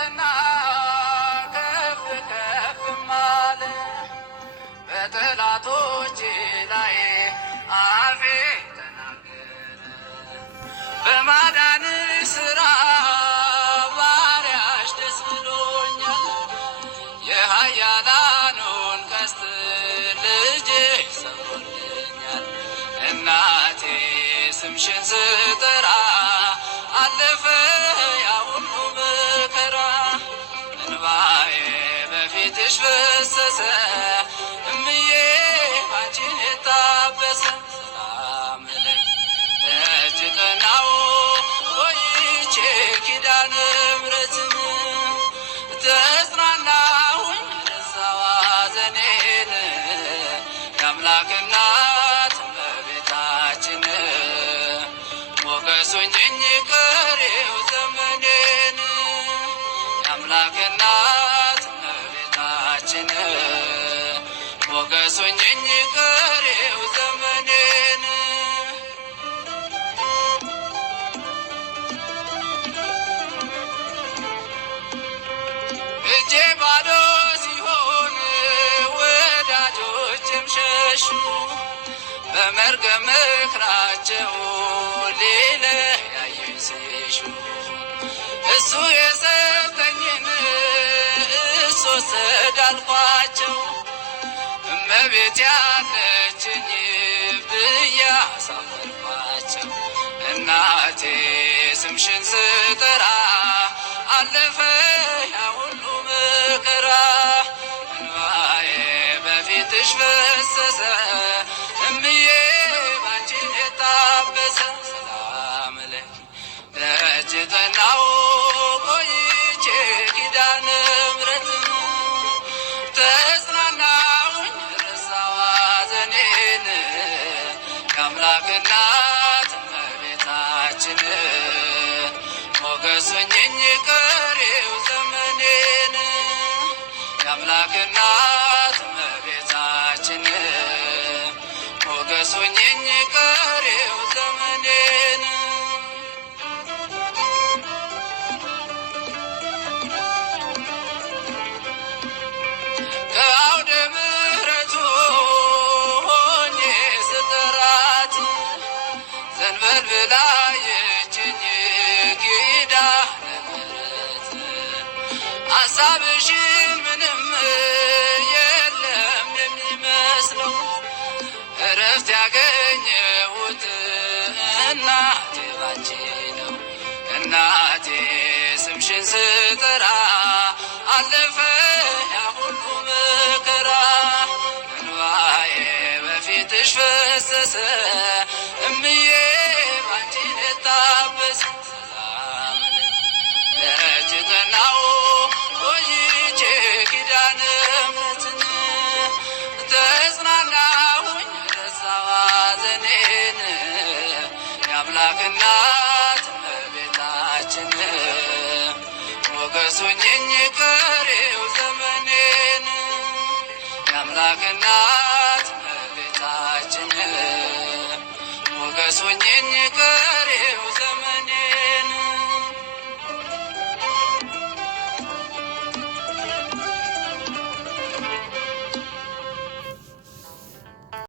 ጸና ከፍ ከፍም አለ በጠላቶቼ ላይ አፌ ተናገረ በማዳን ስራ ባሪያሽ ደስ ብሎኛል የኃያላኑን ቀስት ልጄ ሰብሮልኛል እናቴ ስምሽን ስጠራ አለፈ ያ ሁሉ መከራ እንባዬ በፊትሽ ፈሰሰ እምዬ ባንቺን የታበሰ ሰላም ለኪ ደጅ ጠናሁ ቆይቼ ኪዳነ ምሕረትን ተጽናናሁኝ ረሳሁ ሐዘኔን የአምላክ እናት እመቤታችን ሞገሱኝ ቀሪው ዘመኔን የአምላክ እናት እመቤታችን ሞገሱኝ ቀሪው ዘመኔን እጄ ባዶ ሲሆን ወዳጆችም ሸሹ በመርገም ምክራቸው ሊለያዩኝ ሲሹ እሱ የሰጠኝን እሱ ወሰደ አልኳቸው እመቤት ያለችኝ ብዬ አሳፈርኳቸው እናቴ ስምሽን ስጠራ አለፈ ያ ሁሉ መከራ እንባዬ በፊትሽ ፈሰሰ እምዬ ባንቺን የታበሰ ሰላም ለኪ ደጅ ጠናሁ ቆይቼ ኪዳነ ምሕረትን ተጽናናሁኝ ረሳሁ ሐዘኔን የአምላክ እናት እመቤታችን ሞገሱኝ ቀሪው ዘመኔን የአምላክ እናት እመቤታችን ሞገሱኝ ቀሪው ዘመኔን ከአውደ ምሕረቱ ሆኜ ስጠራት ዘንበል ብላ አየችኝ ኪዳነ ምሕረት ሐሳብሽን ምንም የለም የሚመስለው እረፍት ያገኘሁት እናቴ ባንቺ ነው እናቴ ስምሽን ስጠራ አለፈ ያ ሁሉ መከራ እንባዬ በፊትሽ ፈሰሰ እምዬ ባንቺን የታበሰ ሰላም ደጅ ጠናሁ ቆይቼ ኪዳነ ምሕረትን ተጽናናሁኝ ረሳሁ ሐዘኔን የአምላክ እናት እመቤታችን ሞገሱኝ ቀሪው ዘመኔን የአምላክ እናት እመቤታችን ሞገሱኝ